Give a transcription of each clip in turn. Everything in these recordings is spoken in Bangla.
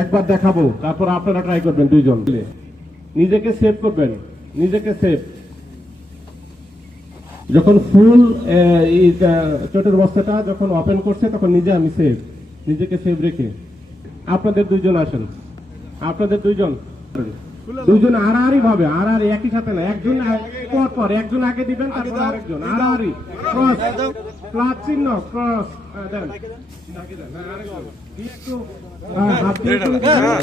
একবার দেখাবো, তারপর আপনারা ট্রাই করবেন দুইজন। নিজেকে সেভ করবেন, নিজেকে সেভ যখন ফুল চোটের বস্তাটা যখন ওপেন করছে, তখন নিজে আমি সেভ নিজেকে সেভ রেখে। আপনাদের দুইজন আসেন। আপনাদের দুইজন। দুইজন আড়াআড়ি ভাবে আড়াআড়ি একই সাথে না একজন পর পর একজন আগে দিবেন তারপর আরেকজন। আড়াআড়ি ক্রস প্লাস চিহ্ন ক্রস দেন। হ্যাঁ, আরেকজন। একটু, হ্যাঁ,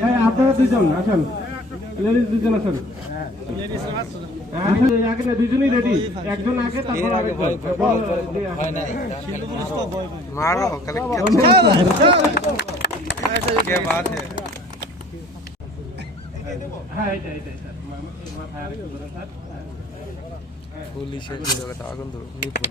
হ্যাঁ আপনারা দুজন আসেন। লেডিস দুজন আছেন? আগে রেডি একজন আগে তারপর পুলিশের আগুন নিপুণ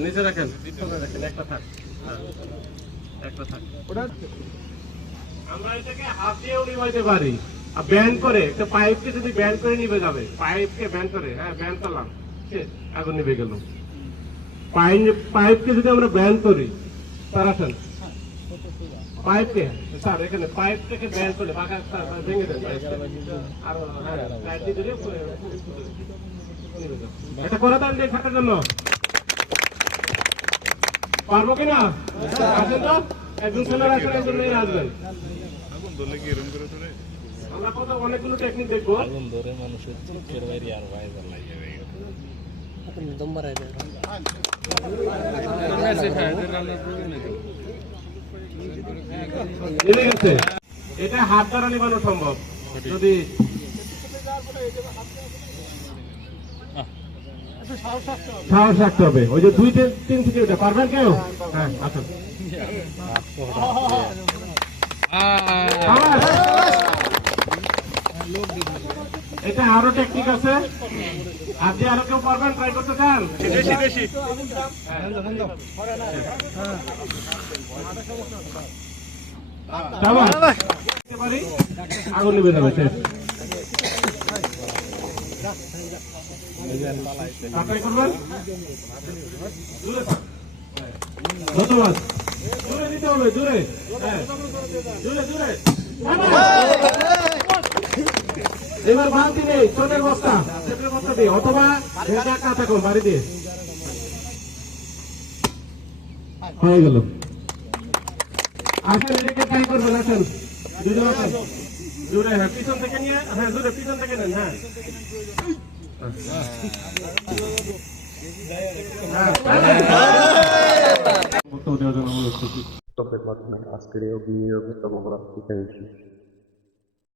নিচে রাখেন একটা একটা থাক আমরা এটাকে হাত দিয়েও পারি আর ব্যান করে একটা পাইপকে যদি ব্যান করে নিবে যাবে পাইপকে ব্যান করে হ্যাঁ ব্যান করলাম আগুন নিভে গেল পাইপ পাইপকে যদি আমরা ব্যান করি তার পাইপকে স্যার এখানে পাইপটাকে ব্যান করে বাঁকা ভেঙে দেন আর হ্যাঁ লাইট দিয়ে দিলে পুরো- নিভে যাবে। এটা করে দেন যে থাকার জন্য। পারব কিনা আসেন তো একজন মেয়ে আসবেন। আমরা অনেকগুলো টেকনিক দেখব। জেনে গেছে এটা হাত দ্বারা নিবানো সম্ভব যদি সাহস রাখতে হবে। ওই যে দুই তিন- থেকে ওটা পারবেন কেউ? হ্যাঁ আসুন। সাবাস। এটা আরও টেকনিক আছে। যে আরও কেউ পারবেন ট্রাই করতে চান? আগুন নিবে যাবে শেষ। আপনি দূরে থাক। ধন্যবাদ দিতে হবে দূরে। এবার বালতি নেই ছোটের বস্তা। ছোটের বস্তা দিয়ে অথবা একা থাকুন বাড়ি দিয়ে। হয়ে গেল। আসেন এদিকে ট্রাই করবেন আসেন। দুজন আসেন। দূরে হ্যাঁ পিছন থেকে নিয়ে হ্যাঁ দূরে পিছন থেকে নেন হ্যাঁ। মাধ্যমে আজকের অগ্নি নির্বাপক কর্মসূচি